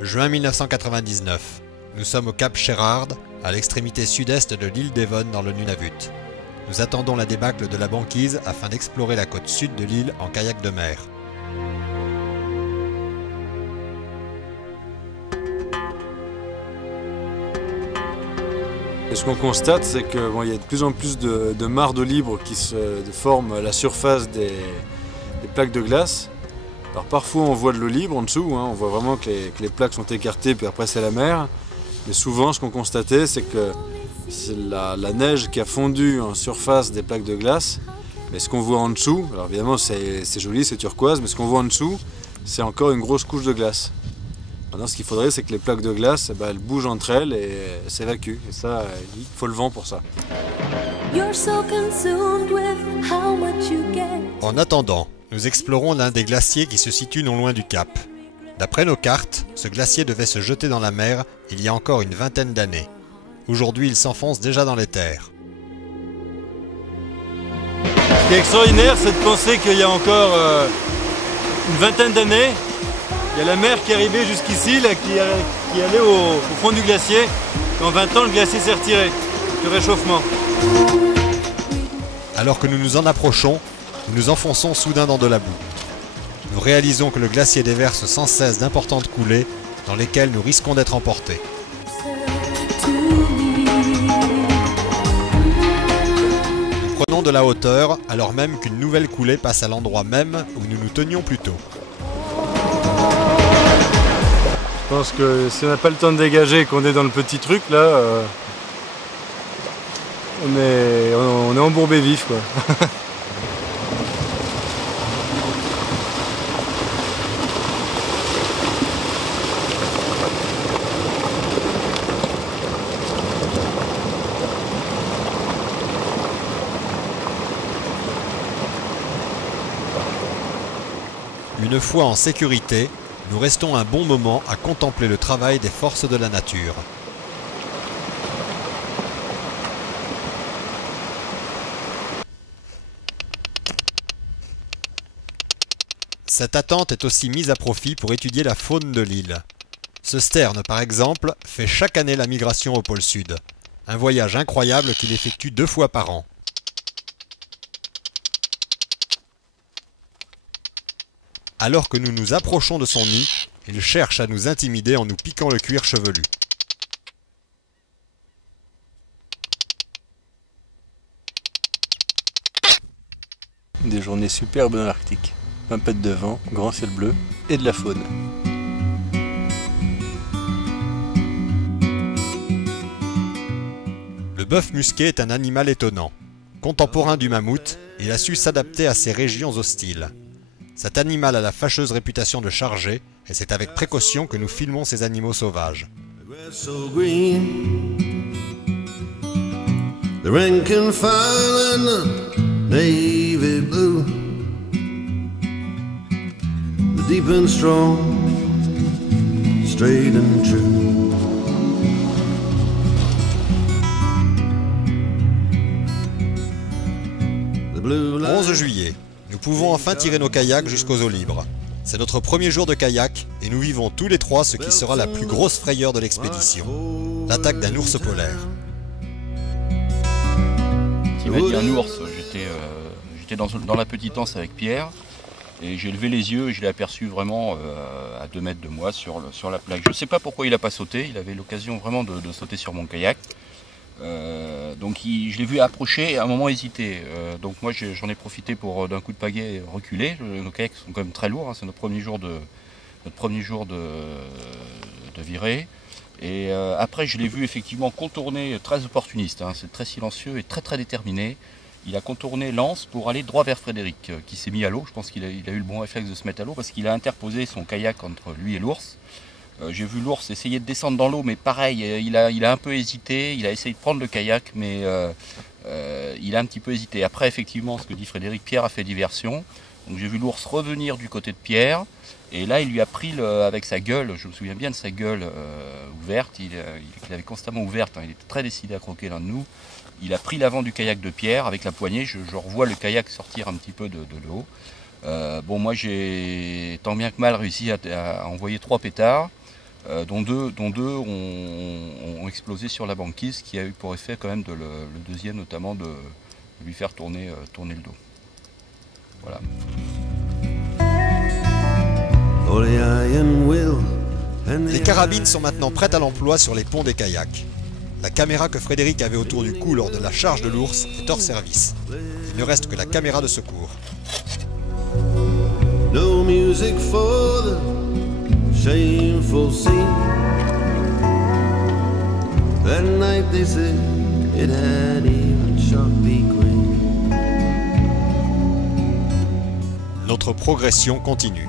Juin 1999. Nous sommes au cap Sherard, à l'extrémité sud-est de l'île Devon dans le Nunavut. Nous attendons la débâcle de la banquise afin d'explorer la côte sud de l'île en kayak de mer. Et ce qu'on constate, c'est qu'il y a de plus en plus de mares d'eau libre qui se forment à la surface des plaques de glace. Alors parfois on voit de l'eau libre en dessous, on voit vraiment que les plaques sont écartées, puis après c'est la mer. Mais souvent ce qu'on constatait, c'est que c'est la neige qui a fondu en surface des plaques de glace. Mais ce qu'on voit en dessous, alors évidemment c'est joli, c'est turquoise, mais ce qu'on voit en dessous, c'est encore une grosse couche de glace. Maintenant ce qu'il faudrait, c'est que les plaques de glace, elles bougent entre elles et s'évacuent. Et ça, il faut le vent pour ça. En attendant, nous explorons l'un des glaciers qui se situe non loin du cap. D'après nos cartes, ce glacier devait se jeter dans la mer il y a encore une vingtaine d'années. Aujourd'hui, il s'enfonce déjà dans les terres. Ce qui est extraordinaire, c'est de penser qu'il y a encore une vingtaine d'années, il y a la mer qui est arrivée jusqu'ici, qui allait au fond du glacier. En 20 ans, le glacier s'est retiré, le réchauffement. Alors que nous nous en approchons, nous nous enfonçons soudain dans de la boue. Nous réalisons que le glacier déverse sans cesse d'importantes coulées dans lesquelles nous risquons d'être emportés. Nous prenons de la hauteur alors même qu'une nouvelle coulée passe à l'endroit même où nous nous tenions plus tôt. Je pense que si on n'a pas le temps de dégager et qu'on est dans le petit truc là, on est embourbé vif quoi. Une fois en sécurité, nous restons un bon moment à contempler le travail des forces de la nature. Cette attente est aussi mise à profit pour étudier la faune de l'île. Ce sterne, par exemple, fait chaque année la migration au pôle Sud. Un voyage incroyable qu'il effectue 2 fois par an. Alors que nous nous approchons de son nid, il cherche à nous intimider en nous piquant le cuir chevelu. Des journées superbes dans l'Arctique. Tempête de vent, grand ciel bleu et de la faune. Le bœuf musqué est un animal étonnant. Contemporain du mammouth, il a su s'adapter à ces régions hostiles. Cet animal a la fâcheuse réputation de charger, et c'est avec précaution que nous filmons ces animaux sauvages. Le 11 juillet. Nous pouvons enfin tirer nos kayaks jusqu'aux eaux libres. C'est notre premier jour de kayak et nous vivons tous les trois ce qui sera la plus grosse frayeur de l'expédition, l'attaque d'un ours polaire. Il m'a dit un ours, j'étais dans la petite anse avec Pierre et j'ai levé les yeux et je l'ai aperçu vraiment à 2 mètres de moi sur la plaque. Je ne sais pas pourquoi il n'a pas sauté, il avait l'occasion vraiment de sauter sur mon kayak. Donc je l'ai vu approcher et à un moment hésiter. Donc moi j'en ai profité pour d'un coup de pagaie reculer. Nos kayaks sont quand même très lourds, c'est notre premier jour de virée. Et après je l'ai vu effectivement contourner, très opportuniste, c'est très silencieux et très déterminé. Il a contourné l'anse pour aller droit vers Frédéric qui s'est mis à l'eau. Je pense qu'il a eu le bon réflexe de se mettre à l'eau parce qu'il a interposé son kayak entre lui et l'ours. J'ai vu l'ours essayer de descendre dans l'eau, mais pareil, il a un peu hésité, il a essayé de prendre le kayak, mais il a un petit peu hésité. Après, effectivement, ce que dit Frédéric, Pierre a fait diversion. Donc j'ai vu l'ours revenir du côté de Pierre, et là, il lui a pris avec sa gueule, je me souviens bien de sa gueule ouverte, il avait constamment ouverte, il était très décidé à croquer l'un de nous. Il a pris l'avant du kayak de Pierre avec la poignée, je revois le kayak sortir un petit peu de l'eau. Bon, moi j'ai tant bien que mal réussi à envoyer 3 pétards. dont deux ont explosé sur la banquise, ce qui a eu pour effet quand même le deuxième notamment de lui faire tourner le dos. Voilà. Les carabines sont maintenant prêtes à l'emploi sur les ponts des kayaks. La caméra que Frédéric avait autour du cou lors de la charge de l'ours est hors service. Il ne reste que la caméra de secours. No music for the shameful scene. That night they said it had even shot the queen. Notre progression continue.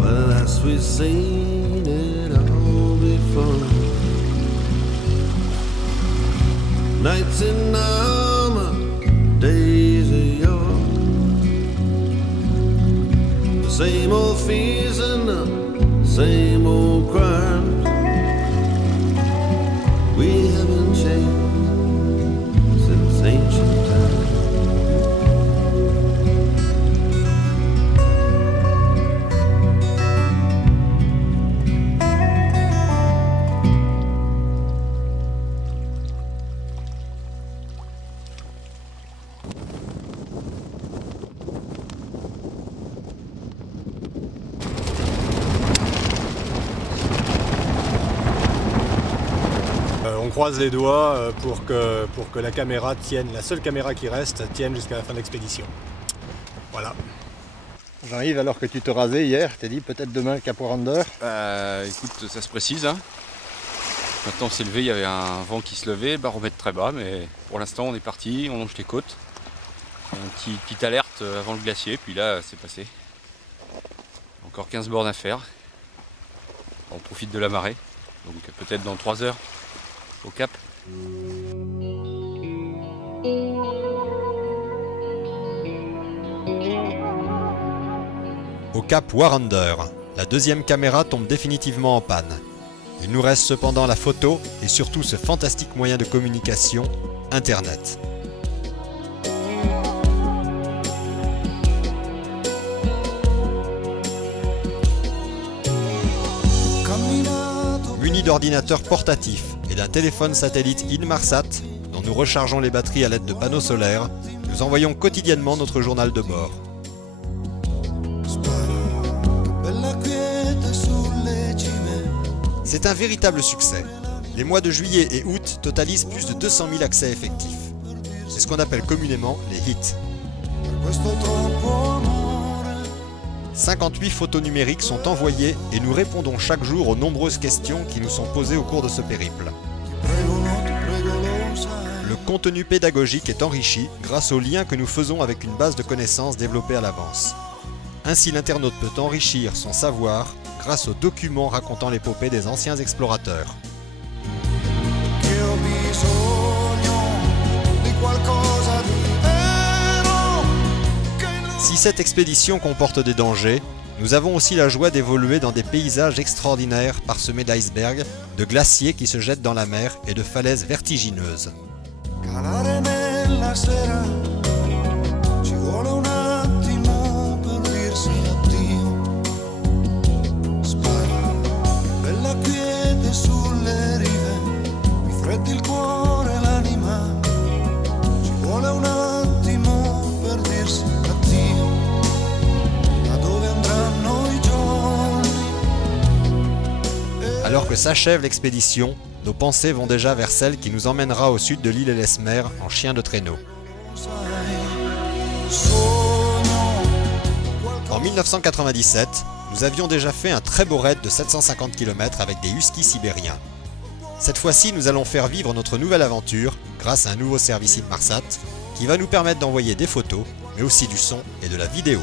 Well, as we've seen it all before. Nights in armor, days of yore. The same old fears and the same old crimes. We haven't changed since ancient times. On croise les doigts pour que la caméra tienne, la seule caméra qui reste, tienne jusqu'à la fin de l'expédition. Voilà. Jean-Yves, alors que tu te rasais hier, t'es dit peut-être demain le Cap Warender. Écoute, ça se précise. Hein. Maintenant on s'est levé, il y avait un vent qui se levait, baromètre très bas, mais pour l'instant on est parti, on longe les côtes. Une petite alerte avant le glacier, puis là c'est passé. Encore 15 bornes à faire. On profite de la marée, donc peut-être dans 3 heures au Cap. Au Cap Warender, la deuxième caméra tombe définitivement en panne. Il nous reste cependant la photo et surtout ce fantastique moyen de communication, Internet. Muni d'ordinateurs portatifs et d'un téléphone satellite Inmarsat, dont nous rechargeons les batteries à l'aide de panneaux solaires, nous envoyons quotidiennement notre journal de bord. C'est un véritable succès. Les mois de juillet et août totalisent plus de 200 000 accès effectifs. C'est ce qu'on appelle communément les hits. 58 photos numériques sont envoyées et nous répondons chaque jour aux nombreuses questions qui nous sont posées au cours de ce périple. Le contenu pédagogique est enrichi grâce aux liens que nous faisons avec une base de connaissances développée à l'avance. Ainsi, l'internaute peut enrichir son savoir grâce aux documents racontant l'épopée des anciens explorateurs. Si cette expédition comporte des dangers, nous avons aussi la joie d'évoluer dans des paysages extraordinaires parsemés d'icebergs, de glaciers qui se jettent dans la mer et de falaises vertigineuses. Alors que s'achève l'expédition, nos pensées vont déjà vers celle qui nous emmènera au sud de l'île Ellesmere en chien de traîneau. En 1997, nous avions déjà fait un très beau raid de 750 km avec des huskies sibériens. Cette fois-ci, nous allons faire vivre notre nouvelle aventure grâce à un nouveau service Inmarsat qui va nous permettre d'envoyer des photos, mais aussi du son et de la vidéo.